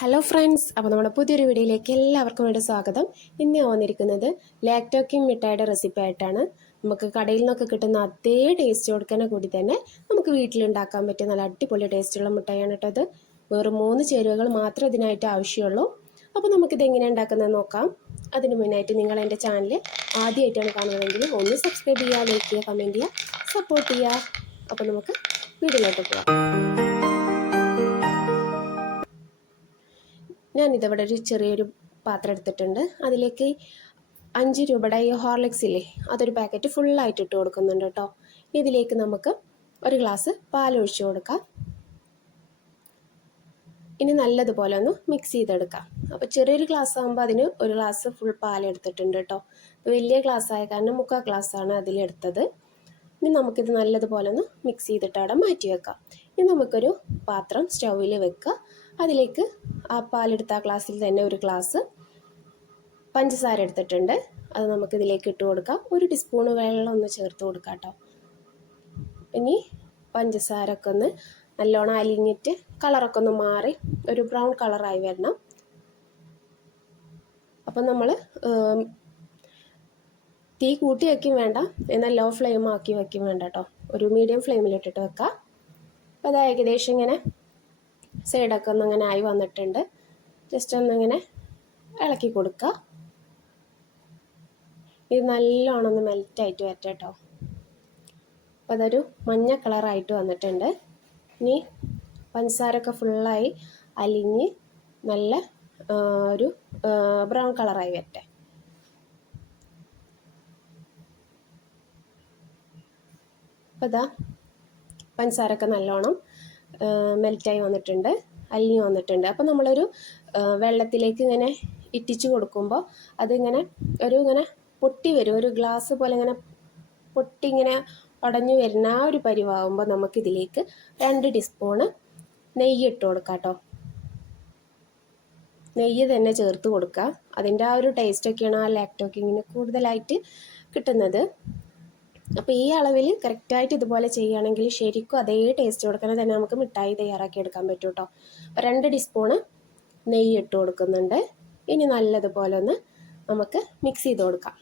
Hello friends അപ്പോൾ നമ്മുടെ പുതിയൊരു വീഡിയോയിലേക്ക് എല്ലാവർക്കും വേണ്ടി സ്വാഗതം. ഇന്ന് ഞാൻ വന്നിരിക്കുന്നത് ലാക്ടോക്കിം മിഠായിയുടെ റെസിപ്പി ആയിട്ടാണ്. നമുക്ക് കടയിൽ നിന്നൊക്കെ കിട്ടുന്ന അതേ ടേസ്റ്റ് കൊടുക്കുന്ന കൂടി തന്നെ നമുക്ക് വീട്ടിലുണ്ടാക്കാൻ പറ്റിയ നല്ല അടിപൊളി ടേസ്റ്റുള്ള മിഠായിയാണ് കേട്ടോ ഇത്. വെറും മൂന്ന് ചേരുവകൾ മാത്രമേ ഇതിനായിട്ട് ആവശ്യമുള്ളൂ. അപ്പോൾ നമുക്കിത് എങ്ങനെ ഉണ്ടാക്കുന്നത് നോക്കാം. അതിന് മുന്നായിട്ട് നിങ്ങൾ എന്റെ ചാനൽ ആദ്യമായിട്ടാണ് കാണുന്നതെങ്കിൽ ഒന്ന് സബ്സ്ക്രൈബ് ചെയ്യുക ലൈക്ക് ചെയ്യുക കമന്റ് ചെയ്യുക സപ്പോർട്ട് ചെയ്യുക. അപ്പോൾ നമുക്ക് വീഡിയോയിലോട്ട് പോകാം ഞാൻ ഇതവിടെ ഒരു ചെറിയൊരു പാത്രം എടുത്തിട്ടുണ്ട്. അതിലേക്ക് അഞ്ച് രൂപയുടെ ഈ ഹോർലിക്സ് ഇല്ലേ അതൊരു പാക്കറ്റ് ഫുള്ളായിട്ട് ഇട്ട് കൊടുക്കുന്നുണ്ട് കേട്ടോ. ഇതിലേക്ക് നമുക്ക് ഒരു ഗ്ലാസ് പാൽ ഒഴിച്ചു കൊടുക്കാം. ഇനി നല്ലതുപോലെ ഒന്ന് മിക്സ് ചെയ്തെടുക്കാം. അപ്പോൾ ചെറിയൊരു ഗ്ലാസ് ആകുമ്പോൾ അതിന് ഒരു ഗ്ലാസ് ഫുൾ പാൽ എടുത്തിട്ടുണ്ട് കേട്ടോ. വലിയ ഗ്ലാസ് ആയ കാരണം മുക്കാൽ ഗ്ലാസ്സാണ് അതിലെടുത്തത്. ഇനി നമുക്കിത് നല്ലതുപോലെ ഒന്ന് മിക്സ് ചെയ്തിട്ട് അവിടെ മാറ്റി വെക്കാം. ഇനി നമുക്കൊരു പാത്രം സ്റ്റൗവിൽ വെക്കുക. അതിലേക്ക് ആ പാലെടുത്ത ആ ഗ്ലാസ്സിൽ തന്നെ ഒരു ഗ്ലാസ് പഞ്ചസാര എടുത്തിട്ടുണ്ട്. അത് നമുക്ക് ഇതിലേക്ക് ഇട്ട് കൊടുക്കാം. ഒരു ടീസ്പൂണ് വെള്ളം ഒന്ന് ചേർത്ത് കൊടുക്കാം കേട്ടോ. ഇനി പഞ്ചസാരൊക്കെ ഒന്ന് നല്ലോണം അലിഞ്ഞിട്ട് കളറൊക്കെ ഒന്ന് മാറി ഒരു ബ്രൗൺ കളറായി വരണം. അപ്പം നമ്മൾ തീ കൂട്ടി വയ്ക്കും വേണ്ട. എന്നാൽ ലോ ഫ്ലെയിം ആക്കി വയ്ക്കും വേണ്ട കേട്ടോ. ഒരു മീഡിയം ഫ്ലെയിമിലിട്ടിട്ട് വെക്കാം. അപ്പോൾ അത് ഏകദേശം ഇങ്ങനെ സൈഡൊക്കെ ഒന്ന് അങ്ങനെ ആയി വന്നിട്ടുണ്ട്. ജസ്റ്റ് ഒന്നിങ്ങനെ ഇളക്കി കൊടുക്കുക ഇത് നല്ലോണം ഒന്ന് മെൽറ്റായിട്ട് വരട്ടെ കേട്ടോ അപ്പോൾ അതൊരു മഞ്ഞ കളറായിട്ട് വന്നിട്ടുണ്ട്. ഇനി പഞ്ചസാരൊക്കെ ഫുള്ളായി അലിഞ്ഞ് നല്ല ഒരു ബ്രൗൺ കളറായി വരട്ടെ. അപ്പോൾ ഇതാ പഞ്ചസാരൊക്കെ നല്ലോണം മെൽറ്റായി വന്നിട്ടുണ്ട് അല്ലി വന്നിട്ടുണ്ട്. അപ്പോൾ നമ്മളൊരു വെള്ളത്തിലേക്ക് ഇങ്ങനെ ഇറ്റിച്ച് കൊടുക്കുമ്പോൾ അതിങ്ങനെ ഒരു ഇങ്ങനെ പൊട്ടി വരും. ഒരു ഗ്ലാസ് പോലെ ഇങ്ങനെ പൊട്ടി ഇങ്ങനെ ഉടഞ്ഞു വരുന്ന ആ ഒരു പരിവാകുമ്പോൾ നമുക്കിതിലേക്ക് രണ്ട് ടീസ്പൂണ് നെയ്യ് ഇട്ട് കൊടുക്കാം കേട്ടോ നെയ്യ് തന്നെ ചേർത്ത് കൊടുക്കുക അതിന്റെ ആ ഒരു ടേസ്റ്റൊക്കെയാണ് ആ ലാക്ടോക്കിങ്ങിന് കൂടുതലായിട്ട് കിട്ടുന്നത്. അപ്പോൾ ഈ അളവിൽ കറക്റ്റായിട്ട് ഇതുപോലെ ചെയ്യുകയാണെങ്കിൽ ശരിക്കും അതേ ടേസ്റ്റ് കൊടുക്കാൻ തന്നെ നമുക്ക് മിഠായി തയ്യാറാക്കി എടുക്കാൻ പറ്റും കേട്ടോ അപ്പോൾ രണ്ട് ടീസ്പൂണ് നെയ്യ് ഇട്ട് കൊടുക്കുന്നുണ്ട്. ഇനി നല്ലതുപോലെ ഒന്ന് നമുക്ക് മിക്സ് ചെയ്ത് കൊടുക്കാം.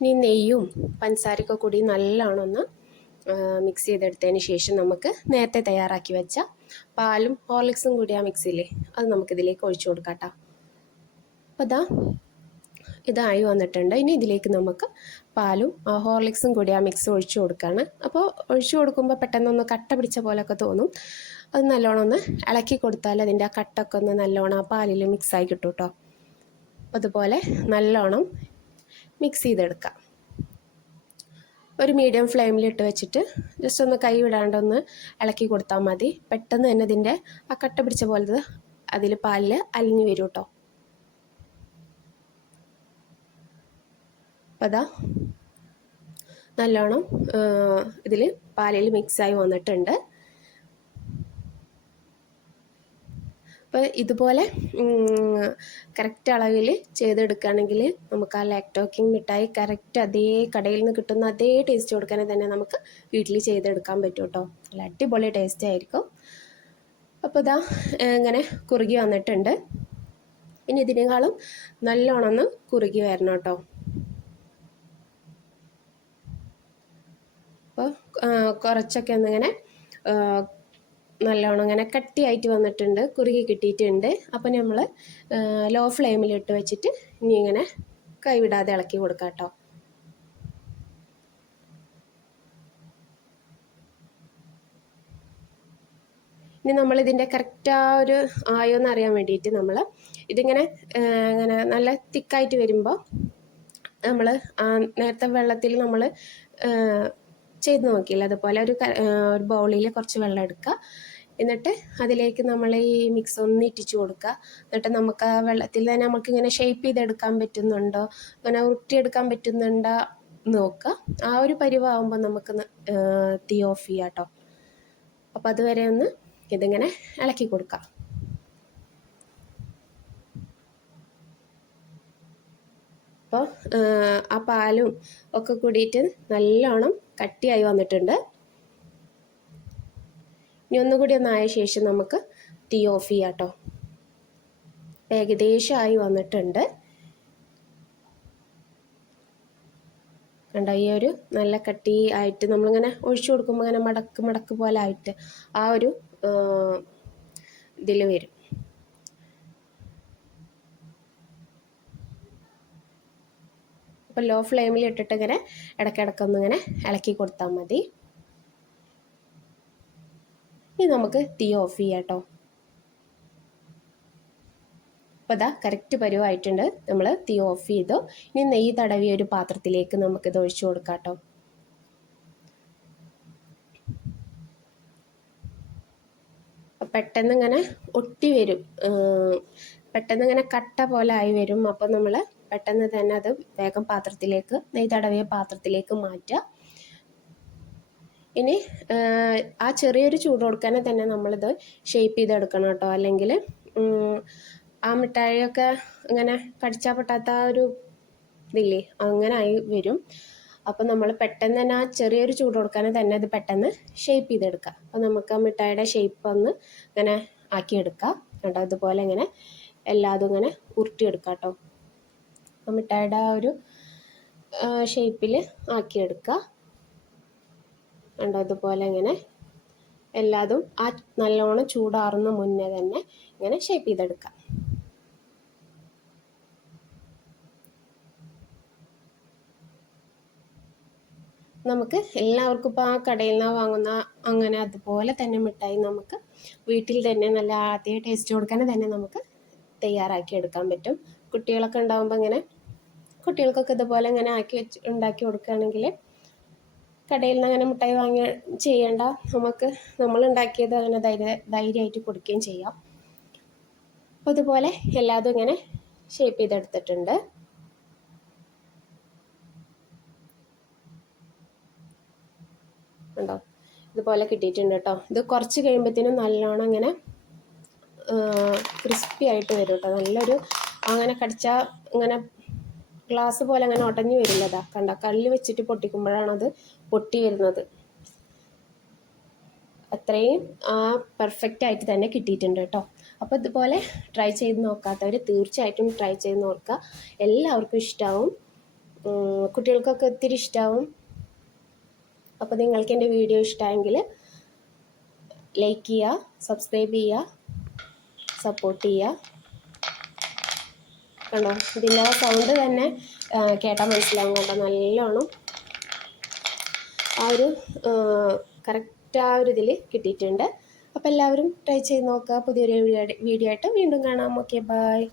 ഇനി നെയ്യും പഞ്ചസാരയൊക്കെ കൂടി നല്ലോണമൊന്ന് മിക്സ് ചെയ്തെടുത്തതിന് ശേഷം നമുക്ക് നേരത്തെ തയ്യാറാക്കി വെച്ച പാലും ഹോർലിക്സും കൂടി ആ മിക്സിയില്ലേ അത് നമുക്കിതിലേക്ക് ഒഴിച്ചു കൊടുക്കാം കേട്ടോ അപ്പോൾ അതാ ഇതായി വന്നിട്ടുണ്ട്. ഇനി ഇതിലേക്ക് നമുക്ക് പാലും ഹോർലിക്സും കൂടി ആ മിക്സ് ഒഴിച്ചു കൊടുക്കുകയാണ് അപ്പോൾ ഒഴിച്ചു കൊടുക്കുമ്പോൾ പെട്ടെന്നൊന്ന് കട്ട പിടിച്ച പോലെയൊക്കെ തോന്നും. അത് നല്ലോണം ഒന്ന് ഇളക്കി കൊടുത്താൽ അതിന്റെ ആ കട്ടൊക്കെ ഒന്ന് നല്ലോണം ആ പാലിൽ മിക്സായി കിട്ടും കേട്ടോ അതുപോലെ നല്ലോണം മിക്സ് ചെയ്തെടുക്കാം. ഒരു മീഡിയം ഫ്ലെയിമിൽ ഇട്ട് വെച്ചിട്ട് ജസ്റ്റ് ഒന്ന് കൈ വിടാണ്ട് ഒന്ന് ഇളക്കി കൊടുത്താൽ മതി. പെട്ടെന്ന് തന്നെ ഇതിന്റെ ആ കട്ട പിടിച്ച പോലത്തെ അതിൽ പാലിൽ അലിഞ്ഞു വരും കേട്ടോ അപ്പോൾ അതാ. നല്ലോണം ഇതിൽ പാലിൽ മിക്സായി വന്നിട്ടുണ്ട്. അപ്പോൾ ഇതുപോലെ കറക്റ്റ് അളവിൽ ചെയ്തെടുക്കുകയാണെങ്കിൽ നമുക്ക് ആ ലാക്ടോക്കിംഗ് മിഠായി കറക്റ്റ് അതേ കടയിൽ നിന്ന് കിട്ടുന്ന അതേ ടേസ്റ്റ് കൊടുക്കാനേ തന്നെ നമുക്ക് വീട്ടിൽ ചെയ്തെടുക്കാൻ പറ്റും കേട്ടോ നല്ല അടിപൊളി ടേസ്റ്റ് ആയിരിക്കും. അപ്പോൾ ഇതാ ഇങ്ങനെ കുറുകി വന്നിട്ടുണ്ട്. ഇനി ഇതിനേക്കാളും നല്ലോണം ഒന്ന് കുറുകി വരണം കേട്ടോ അപ്പോൾ കുറച്ചൊക്കെ ഒന്നിങ്ങനെ നല്ലോണം ഇങ്ങനെ കട്ടിയായിട്ട് വന്നിട്ടുണ്ട് കുറുകി കിട്ടിയിട്ടുണ്ട്. അപ്പോൾ നമ്മൾ ലോ ഫ്ലെയിമിലിട്ട് വെച്ചിട്ട് ഇനി ഇങ്ങനെ കൈവിടാതെ ഇളക്കി കൊടുക്കാം കേട്ടോ. ഇനി നമ്മളിതിന്റെ കറക്റ്റ് ആ ഒരു ആയോ എന്ന് അറിയാൻ വേണ്ടിയിട്ട് നമ്മൾ ഇതിങ്ങനെ ഇങ്ങനെ നല്ല തിക്കായിട്ട് വരുമ്പോൾ നമ്മൾ നേരത്തെ വെള്ളത്തിൽ നമ്മൾ ചെയ്ത് നോക്കിയില്ല. അതുപോലെ ഒരു ഒരു ബൗളിൽ കുറച്ച് വെള്ളം എടുക്കുക. എന്നിട്ട് അതിലേക്ക് നമ്മൾ ഈ മിക്സ് ഒന്ന് ഇറ്റിച്ചു കൊടുക്കുക. എന്നിട്ട് നമുക്ക് ആ വെള്ളത്തിൽ തന്നെ നമുക്ക് ഇങ്ങനെ ഷേപ്പ് ചെയ്തെടുക്കാൻ പറ്റുന്നുണ്ടോ? അങ്ങനെ ഉരുട്ടിയെടുക്കാൻ പറ്റുന്നുണ്ടോ നോക്കുക. ആ ഒരു പരിവാകുമ്പോൾ നമുക്ക് തീ ഓഫ് ചെയ്യാം കേട്ടോ അപ്പോൾ അതുവരെ ഒന്ന് ഇതിങ്ങനെ ഇളക്കി കൊടുക്കാം അപ്പോൾ ആ പാലും ഒക്കെ കൂടിയിട്ട് നല്ലോണം കട്ടിയായി വന്നിട്ടുണ്ട്. ഇനി ഒന്നുകൂടി ഒന്നായ ശേഷം നമുക്ക് തീ ഓഫ് ചെയ്യാം കേട്ടോ. ഏകദേശമായി വന്നിട്ടുണ്ട്. കണ്ടോ ഈ ഒരു നല്ല കട്ടി ആയിട്ട് നമ്മളിങ്ങനെ ഒഴിച്ചു കൊടുക്കുമ്പോൾ ഇങ്ങനെ മടക്ക് മടക്ക് പോലെ ആയിട്ട് ആ ഒരു ഇതിൽ വരും. അപ്പോൾ ലോ ഫ്ലെയിമിൽ ഇട്ടിട്ട് ഇങ്ങനെ ഇടയ്ക്കിടയ്ക്കൊന്ന് ഇങ്ങനെ ഇളക്കി കൊടുത്താൽ മതി. ഇനി നമുക്ക് തീ ഓഫ് ചെയ്യാം കേട്ടോ അപ്പോൾ ഇതാ കറക്റ്റ് പരുവായിട്ടുണ്ട്. നമ്മൾ തീ ഓഫ് ചെയ്തു. ഇനി നെയ്യ് തടവിയ ഒരു പാത്രത്തിലേക്ക് നമുക്കിത് ഒഴിച്ചു കൊടുക്കാം കേട്ടോ പെട്ടെന്ന് ഇങ്ങനെ ഒട്ടി വരും. പെട്ടെന്ന് ഇങ്ങനെ കട്ട പോലെ ആയി വരും. അപ്പോൾ നമ്മൾ പെട്ടെന്ന് തന്നെ അത് വേഗം പാത്രത്തിലേക്ക് നെയ് തടവിയ പാത്രത്തിലേക്ക് മാറ്റുക. ഇനി ആ ചെറിയൊരു ചൂട് കൊടുക്കാനെ തന്നെ നമ്മളിത് ഷേപ്പ് ചെയ്തെടുക്കണം കേട്ടോ. അല്ലെങ്കിൽ ആ മിഠായിയൊക്കെ ഇങ്ങനെ കടിച്ചാൽ പൊട്ടാത്ത ഒരു ഇതില്ലേ അങ്ങനെ ആയി വരും. അപ്പം നമ്മൾ പെട്ടെന്ന് തന്നെ ആ ചെറിയൊരു ചൂട് കൊടുക്കാനെ തന്നെ അത് പെട്ടെന്ന് ഷേപ്പ് ചെയ്തെടുക്കുക. അപ്പം നമുക്ക് ആ മിഠായിയുടെ ഷേപ്പ് ഒന്ന് ഇങ്ങനെ ആക്കിയെടുക്കാം. കേട്ടോ അതുപോലെ ഇങ്ങനെ എല്ലാതും ഇങ്ങനെ ഉരുട്ടിയെടുക്കാം കേട്ടോ. മിഠായിയുടെ ആ ഒരു ഷേപ്പിൽ ആക്കിയെടുക്കുക കണ്ടോ? ഇതുപോലെ ഇങ്ങനെ എല്ലാതും ആ നല്ലോണം ചൂടാറുന്ന മുന്നേ തന്നെ ഇങ്ങനെ ഷേപ്പ് ചെയ്തെടുക്കുക നമുക്ക് എല്ലാവർക്കും ഇപ്പോൾ ആ കടയിൽ നിന്ന് വാങ്ങുന്ന അങ്ങനെ അതുപോലെ തന്നെ മിഠായി നമുക്ക് വീട്ടിൽ തന്നെ നല്ല ആദ്യ ടേസ്റ്റ് കൊടുക്കാൻ തന്നെ നമുക്ക് തയ്യാറാക്കി എടുക്കാൻ പറ്റും. കുട്ടികളൊക്കെ ഉണ്ടാകുമ്പോൾ ഇങ്ങനെ കുട്ടികൾക്കൊക്കെ ഇതുപോലെ ഇങ്ങനെ ആക്കി വെച്ച് ഉണ്ടാക്കി കൊടുക്കുകയാണെങ്കിൽ കടയിൽ നിന്ന് അങ്ങനെ മിഠായി വാങ്ങി ചെയ്യേണ്ട നമുക്ക് നമ്മൾ ഉണ്ടാക്കിയത് അങ്ങനെ ധൈര്യ ധൈര്യമായിട്ട് കൊടുക്കുകയും ചെയ്യാം. അപ്പോൾ ഇതുപോലെ എല്ലാതും ഇങ്ങനെ ഷേപ്പ് ചെയ്തെടുത്തിട്ടുണ്ട്. ഉണ്ടോ ഇതുപോലെ കിട്ടിയിട്ടുണ്ട് കേട്ടോ. ഇത് കുറച്ച് കഴിയുമ്പോഴത്തേനും നല്ലോണം ഇങ്ങനെ ക്രിസ്പി ആയിട്ട് വരും കേട്ടോ. നല്ലൊരു അങ്ങനെ കടിച്ചാൽ ഇങ്ങനെ ഗ്ലാസ് പോലെ അങ്ങനെ ഉടഞ്ഞു വരില്ലതാ കണ്ട? കല്ല് വെച്ചിട്ട് പൊട്ടിക്കുമ്പോഴാണ് അത് പൊട്ടി വരുന്നത്. അത്രയും ആ പെർഫെക്റ്റ് ആയിട്ട് തന്നെ കിട്ടിയിട്ടുണ്ട് കേട്ടോ. അപ്പോൾ ഇതുപോലെ ട്രൈ ചെയ്ത് നോക്കാത്തവർ തീർച്ചയായിട്ടും ട്രൈ ചെയ്ത് നോക്കുക. എല്ലാവർക്കും ഇഷ്ടമാവും കുട്ടികൾക്കൊക്കെ ഒത്തിരി ഇഷ്ടമാവും അപ്പോൾ നിങ്ങൾക്ക് എന്റെ വീഡിയോ ഇഷ്ടമായെങ്കിൽ ലൈക്ക് ചെയ്യുക സബ്സ്ക്രൈബ് ചെയ്യുക സപ്പോർട്ട് ചെയ്യുക കണ്ടോ? ഇതിന്റെ സൗണ്ട് തന്നെ കേട്ടാൽ മനസ്സിലാവും കേട്ടോ നല്ലോണം ആ ഒരു കറക്റ്റ് ആ ഒരു ഇതിൽ കിട്ടിയിട്ടുണ്ട്. അപ്പോൾ എല്ലാവരും ട്രൈ ചെയ്ത് നോക്കുക. പുതിയൊരു വീഡിയോ ആയിട്ട് വീണ്ടും കാണാം. Okay bye